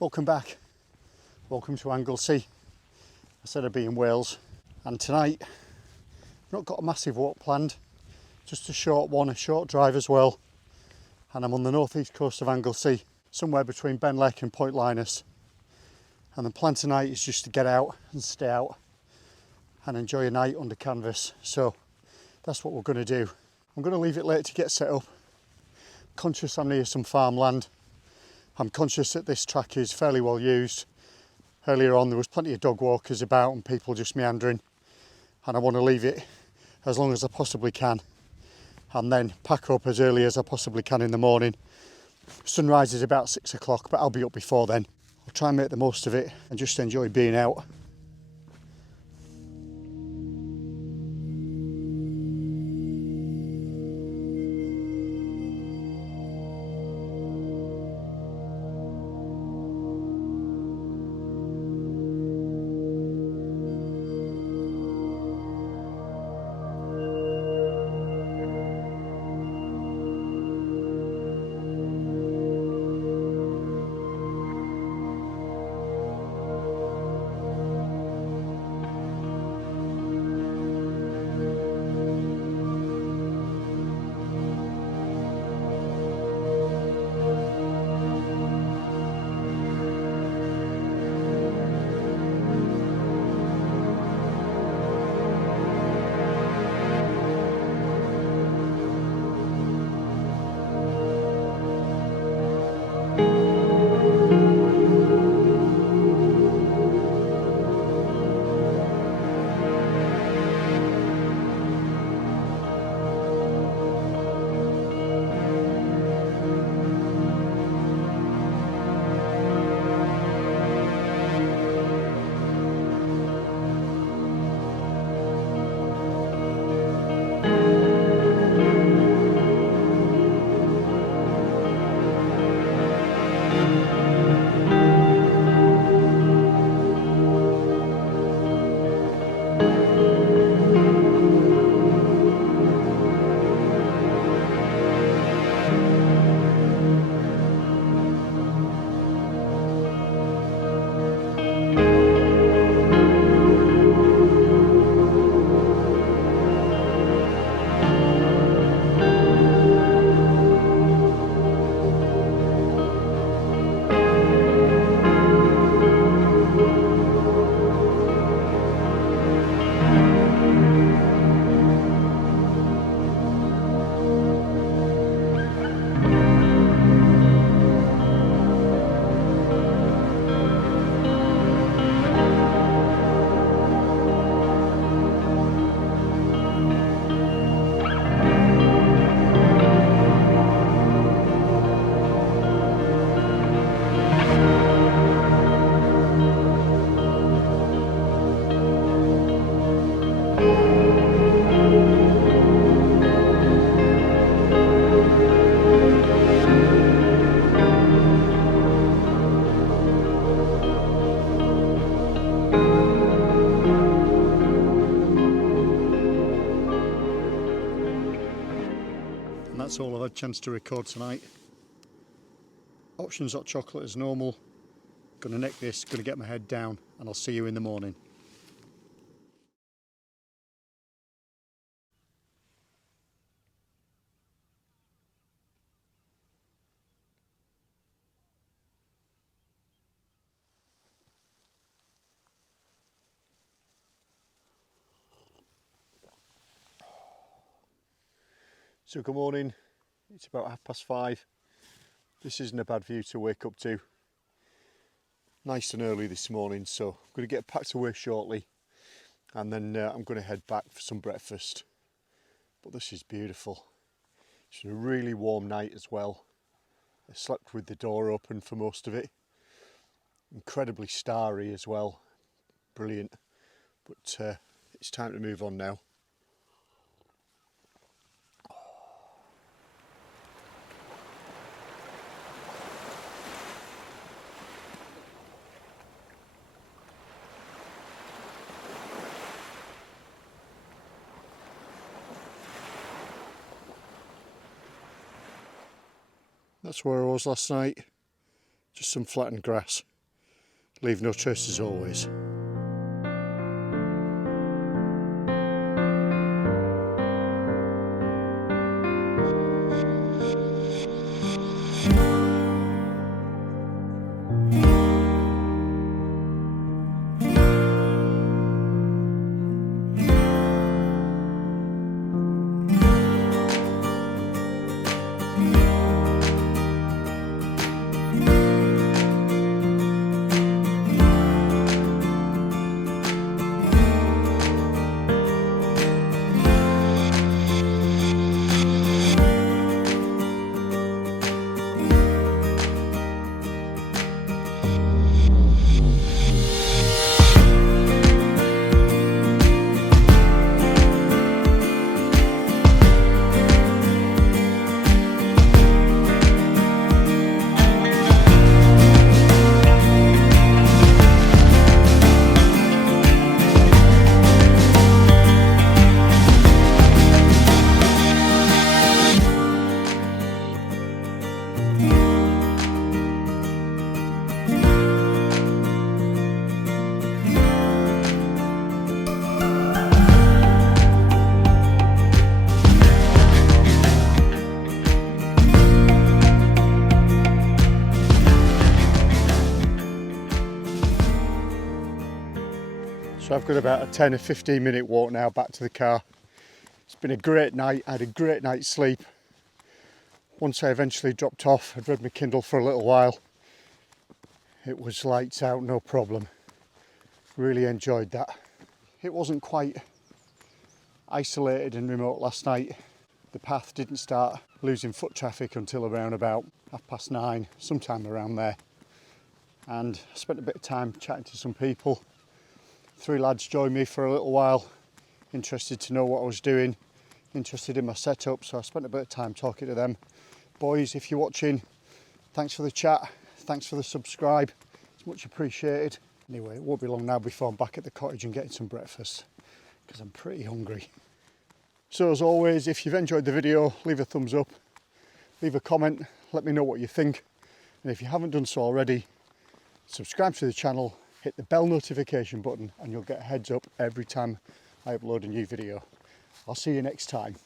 Welcome back. Welcome to Anglesey. I said I'd be in Wales, and tonight I've not got a massive walk planned, just a short one, a short drive as well. And I'm on the northeast coast of Anglesey, somewhere between Benlec and Point Linus. And the plan tonight is just to get out and stay out and enjoy a night under canvas. So that's what we're going to do. I'm going to leave it late to get set up. Conscious I'm near some farmland. I'm conscious that this track is fairly well used. Earlier on there was plenty of dog walkers about and people just meandering, and I want to leave it as long as I possibly can and then pack up as early as I possibly can in the morning. Sunrise is about 6 o'clock, but I'll be up before then. I'll try and make the most of it and just enjoy being out. And that's all I've had a chance to record tonight. Options hot chocolate as normal. Gonna nick this, gonna get my head down, and I'll see you in the morning. So good morning, it's about 5:30. This isn't a bad view to wake up to. Nice and early this morning, so I'm going to get packed away shortly and then I'm going to head back for some breakfast. But this is beautiful. It's a really warm night as well. I slept with the door open for most of it. Incredibly starry as well. Brilliant. But it's time to move on now. That's where I was last night. just some flattened grass. Leave no traces always. So I've got about a 10 or 15 minute walk now back to the car. It's been a great night, I had a great night's sleep. Once I eventually dropped off, I'd read my Kindle for a little while. It was lights out, no problem. Really enjoyed that. It wasn't quite isolated and remote last night. The path didn't start losing foot traffic until around about 9:30, sometime around there. And I spent a bit of time chatting to some people. 3 lads joined me for a little while, interested to know what I was doing, interested in my setup, so I spent a bit of time talking to them. Boys, if you're watching, thanks for the chat, thanks for the subscribe, it's much appreciated. Anyway, it won't be long now before I'm back at the cottage and getting some breakfast, because I'm pretty hungry. So as always, if you've enjoyed the video, leave a thumbs up, leave a comment, let me know what you think, and if you haven't done so already, subscribe to the channel, hit the bell notification button and you'll get a heads up every time I upload a new video. I'll see you next time.